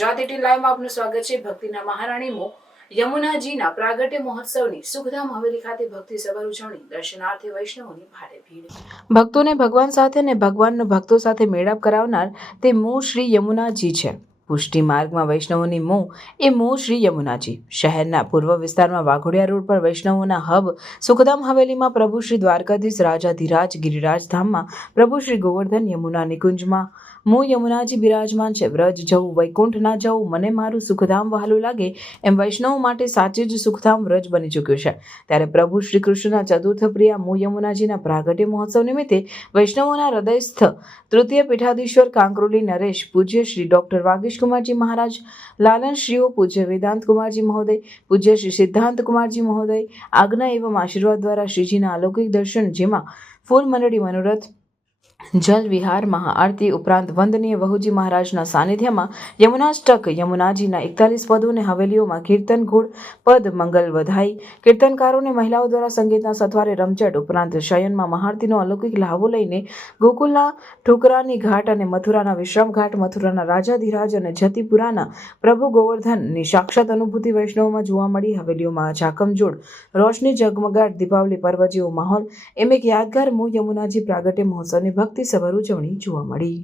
ગુજરાત 18 લાઈવમાં આપનું સ્વાગત છે। ભક્તિના મહારાણી મો યમુનાજીના પ્રાગટ્ય મહોત્સવની સુખધામ હવેલી ખાતે ભક્તિ સભર ઉજવણી, દર્શનાર્થે વૈષ્ણવોની ભારે ભીડ। ભક્તોને ભગવાન સાથે અને ભગવાનનો ભક્તો સાથે મેળાપ કરાવનાર તે મો શ્રી યમુનાજી છે। પુષ્ટિ માર્ગમાં વૈષ્ણવોની મો એ મો શ્રી યમુનાજી શહેરના પૂર્વ વિસ્તારમાં વાઘોડિયા રોડ પર વૈષ્ણવોના હબ સુખધામ હવેલીમાં પ્રભુ શ્રી દ્વારકાધીશ રાજાધિરાજ ગિરિરાજ ધામમાં પ્રભુ શ્રી ગોવર્ધન યમુના નિકુંજમાં મો યમુનાજી બિરાજમાન છે। વ્રજ જવું વૈકુંઠ ના જવું મને મારું સુખધામ વહાલું લાગે એમ વૈષ્ણવો માટે સાચે જ સુખધામ વ્રજ બની ચૂક્યું છે। ત્યારે પ્રભુ શ્રી કૃષ્ણના ચતુર્થ પ્રિયા મો યમુનાજીના પ્રાગટ્ય મહોત્સવ નિમિત્તે વૈષ્ણવોના હૃદયસ્થ તૃતીય પીઠાધીશ્વર કાંકરોલી નરેશ પૂજ્ય શ્રી ડોક્ટર વાગીશ કુમારજી મહારાજ, લાલન શ્રીઓ પૂજ્ય વેદાંત કુમારજી મહોદય, પૂજ્ય શ્રી સિદ્ધાંત કુમારજી મહોદય આજ્ઞા એવં આશીર્વાદ દ્વારા શ્રીજીના અલૌકિક દર્શન, જેમાં ફૂલ મંડળી મનોરથ, જલ વિહાર, મહાઆરતી ઉપરાંત વંદનીય વહુજી મહારાજના સાનિધ્યમાં યમુનાષ્ટક યમુનાજીના 41 પદોને હવેલીઓમાં કીર્તન ગુણ પદ મંગલ વધાઈ, કીર્તનકારોને મહિલાઓ દ્વારા સંગીતના સથવારે રમઝટ ઉપરાંત શયનમાં મહાઆરતીનો અલૌકિક લાભો લઈને ગોકુલના ઠુકરાની ઘાટ અને મથુરાના વિશ્રામ ઘાટ, મથુરાના રાજાધિરાજ અને જતિપુરાના પ્રભુ ગોવર્ધનની સાક્ષાત અનુભૂતિ વૈષ્ણવમાં જોવા મળી। હવેલીઓમાં ઝાકમજોડ રોશની, ઝગમગાટ દીપાવલી પર્વ જેવો માહોલ એમ એક યાદગાર મો યમુનાજી પ્રાગટ્ય મહોત્સવની ભક્તિ સભર ઉજવણી જોવા મળી।